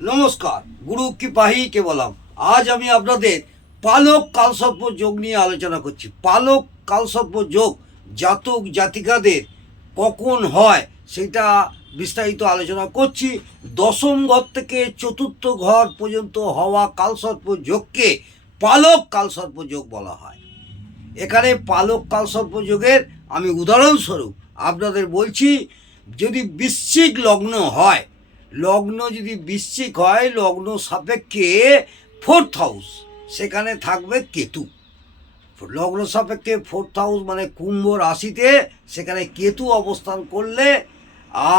নমস্কার, গুরু কি পাহি কে বললাম। আজ আমি আপনাদের পালক কালসর্প যোগ নিয়ে আলোচনা করছি। পালক কালসর্প যোগ জাতক জাতিকাদের কখন হয় সেটা বিস্তারিত আলোচনা করছি। দশম ঘর থেকে চতুর্থ ঘর পর্যন্ত হওয়া কালসর্প যোগকে পালক কালসর্প যোগ বলা হয়। এখানে পালক কালসর্প যোগের আমি উদাহরণস্বরূপ আপনাদের বলছি। যদি বৃশ্চিক লগ্ন হয়, লগ্ন যদি বৃশ্চিক হয়, লগ্ন সাপেক্ষে ফোর্থ হাউস, সেখানে থাকবে কেতু। লগ্ন সাপেক্ষে ফোর্থ হাউস মানে কুম্ভ রাশিতে, সেখানে কেতু অবস্থান করলে,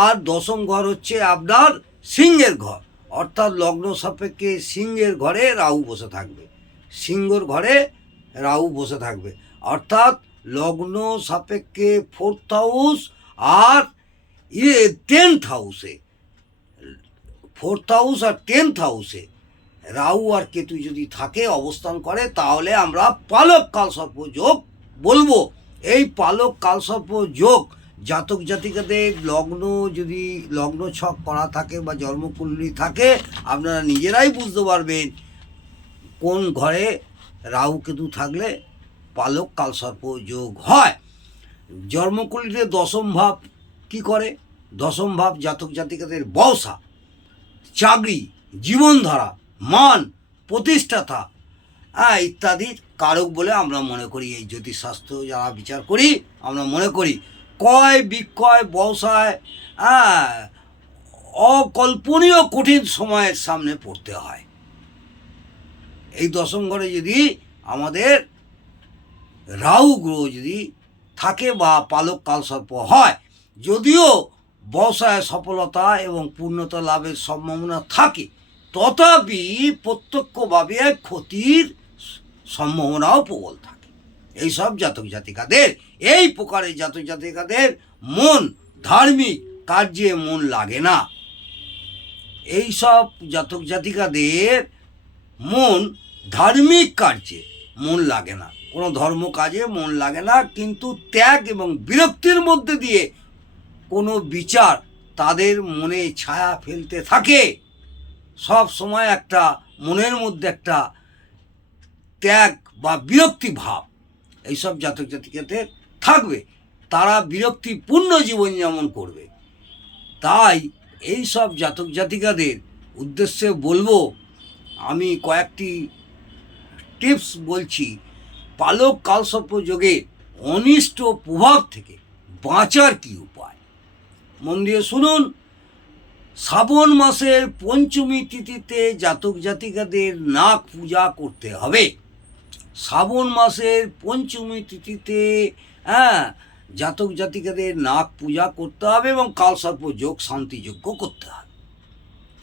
আর দশম ঘর হচ্ছে আপনার সিংহের ঘর, অর্থাৎ লগ্ন সাপেক্ষে সিংহের ঘরে রাহু বসে থাকবে। সিংহর ঘরে রাহু বসে থাকবে, অর্থাৎ লগ্ন সাপেক্ষে ফোর্থ হাউস আর 10th হাউসে, ফোর্থ হাউস আর 10th হাউসে রাহু আর কেতু যদি থাকে, অবস্থান করে, তাহলে আমরা পালক কালসর্প যোগ বলবো। এই পালক কালসর্প যোগ জাতক জাতিকাদের লগ্ন যদি লগ্ন ছক করা থাকে বা জন্মকুণ্ডলী থাকে, আপনারা নিজেরাই বুঝতে পারবেন কোন ঘরে রাহু কেতু থাকলে পালক কালসর্প যোগ হয়। জন্মকুণ্ডলীতে দশম ভাব কি করে? দশম ভাব জাতক জাতিকাদের ব্যবসা, চাকরি, জীবনধারা, মান, প্রতিষ্ঠাতা ইত্যাদির কারক বলে আমরা মনে করি। এই জ্যোতিষশাস্ত্র যারা বিচার করি, আমরা মনে করি ক্রয় বিক্রয় ব্যবসায় অকল্পনীয় কঠিন সময়ের সামনে পড়তে হয়। এই দশম ঘরে যদি আমাদের রাহু গ্রহ যদি থাকে বা পালক কালসর্প হয়, যদিও ব্যবসায় সফলতা এবং পূর্ণতা লাভের সম্ভাবনা থাকে, তথাপি প্রত্যক্ষভাবে ক্ষতির সম্ভাবনাও প্রবল থাকে। এইসব জাতক জাতিকাদের, এই প্রকারের জাতক জাতিকাদের মন ধার্মিক কার্যে মন লাগে না। এইসব জাতক জাতিকাদের মন ধার্মিক কার্যে মন লাগে না, কোনো ধর্ম কাজে মন লাগে না, কিন্তু ত্যাগ এবং বিরক্তির মধ্যে দিয়ে কোনো বিচার তাদের মনে ছায়া ফেলতে থাকে। সব সময় একটা মনের মধ্যে একটা ত্যাগ বা বিরক্তি ভাব এইসব জাতক জাতিকাদের থাকবে। তারা বিরক্তিপূর্ণ জীবনযাপন করবে। তাই এই সব জাতক জাতিকাদের উদ্দেশ্যে বলবো, আমি কয়েকটি টিপস বলছি। পালক কালসর্প যোগের অনিষ্ট প্রভাব থেকে বাঁচার কী উপায়, মন দিয়ে শুনুন। শ্রাবণ মাসের পঞ্চমী তিথিতে জাতক জাতিকাদের নাগ পূজা করতে হবে। শ্রাবণ মাসের পঞ্চমী তিথিতে জাতক জাতিকাদের নাগ পূজা করতে হবে এবং কালসর্প যোগ শান্তিযজ্ঞ করতে হবে।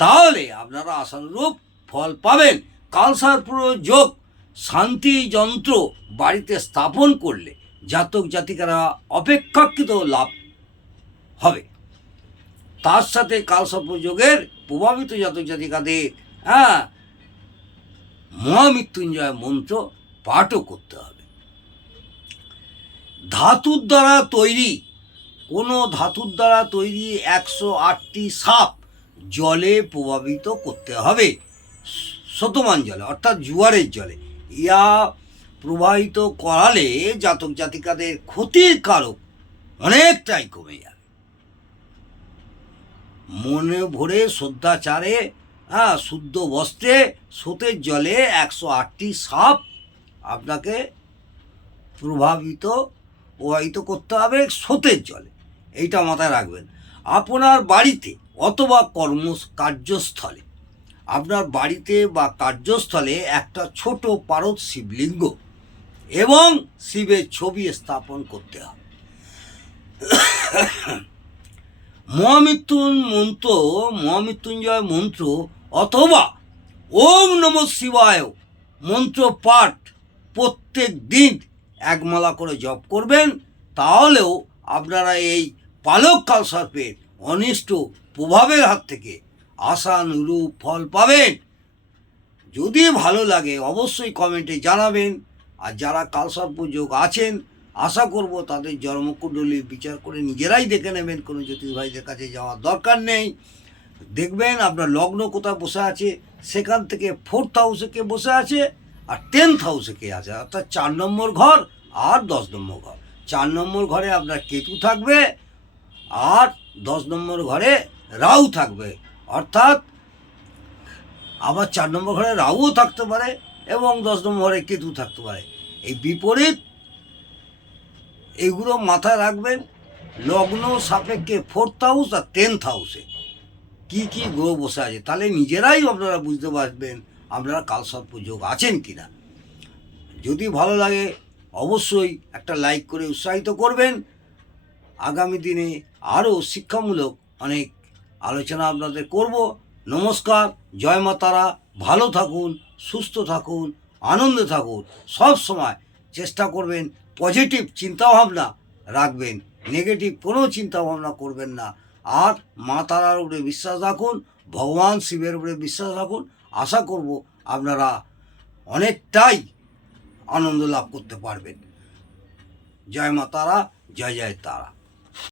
তাহলে আপনারা আশানুরূপ ফল পাবেন। কালসর্প যোগ শান্তি যন্ত্র বাড়িতে স্থাপন করলে জাতক জাতিকারা অপেক্ষাকৃত লাভ হবে। তার সাথে কালসর্প যোগের প্রভাবিত জাতক জাতিকাদের মহামৃত্যুঞ্জয় মন্ত্র পাঠও করতে হবে। ধাতুর দ্বারা তৈরি, কোনো ধাতুর দ্বারা তৈরি 108টি সাপ জলে প্রভাবিত করতে হবে, শতমান জলে অর্থাৎ জোয়ারের জলে। ইয়া প্রবাহিত করালে জাতক জাতিকাদের ক্ষতির কারক অনেকটাই কমে যাবে। মনে ভরে শ্রদ্ধাচারে শুদ্ধ বস্ত্রে স্রোতের জলে 108টি সাপ আপনাকে প্রভাবিত করতে হবে স্রোতের জলে। এইটা মাথায় রাখবেন। আপনার বাড়িতে অথবা কার্যস্থলে, আপনার বাড়িতে বা কার্যস্থলে একটা ছোট পারদ শিবলিঙ্গ এবং শিবের ছবি স্থাপন করতে হবে। মহামৃত্যুঞ্জয় মন্ত্র অথবা ওম নমঃ শিবায় মন্ত্র পাঠ প্রত্যেক দিন একমালা করে জপ করবেন। তাহলেও আপনারা এই পালক কালসর্পের অনিষ্ট প্রভাবের হাত থেকে আশানুরূপ ফল পাবেন। যদি ভালো লাগে অবশ্যই কমেন্টে জানাবেন। আর যারা কালসর্প যোগ আছেন, আশা করব তাদের জন্মকুণ্ডলী বিচার করে নিজেরাই দেখে নেবেন, কোনো জ্যোতিষ ভাইদের কাছে যাওয়ার দরকার নেই। দেখবেন আপনার লগ্ন কোথায় বসে আছে, সেখান থেকে 4th হাউসে কে বসে আছে আর 10th হাউসে কে আছে, অর্থাৎ 4 নম্বর ঘর আর 10 নম্বর ঘর। 4 নম্বর ঘরে আপনার কেতু থাকবে আর 10 নম্বর ঘরে রাহু থাকবে, অর্থাৎ আবার 4 নম্বর ঘরে রাহুও থাকতে পারে এবং 10 নম্বর ঘরে কেতু থাকতে পারে। এই বিপরীত এগুলো মাথায় রাখবেন। লগ্ন সাপেক্ষে 4th হাউস আর 10th হাউসে কি কি গ্রহ বসে আছে, তাহলে নিজেরাই আপনারা বুঝতে পারবেন আপনারা কালসর্প যোগ আছেন কিনা। যদি ভালো লাগে অবশ্যই একটা লাইক করে উৎসাহিত করবেন। আগামী দিনে আরও শিক্ষামূলক অনেক আলোচনা আপনাদের করব। নমস্কার, জয় মা তারা। ভালো থাকুন, সুস্থ থাকুন, আনন্দে থাকুন। সব সময় চেষ্টা করবেন পজিটিভ চিন্তাভাবনা রাখবেন, নেগেটিভ কোনো চিন্তাভাবনা করবেন না। আর মা তারার উপরে বিশ্বাস রাখুন, ভগবান শিবের উপরে বিশ্বাস রাখুন। আশা করব আপনারা অনেকটাই আনন্দ লাভ করতে পারবেন। জয় মা তারা, জয় জয় তারা।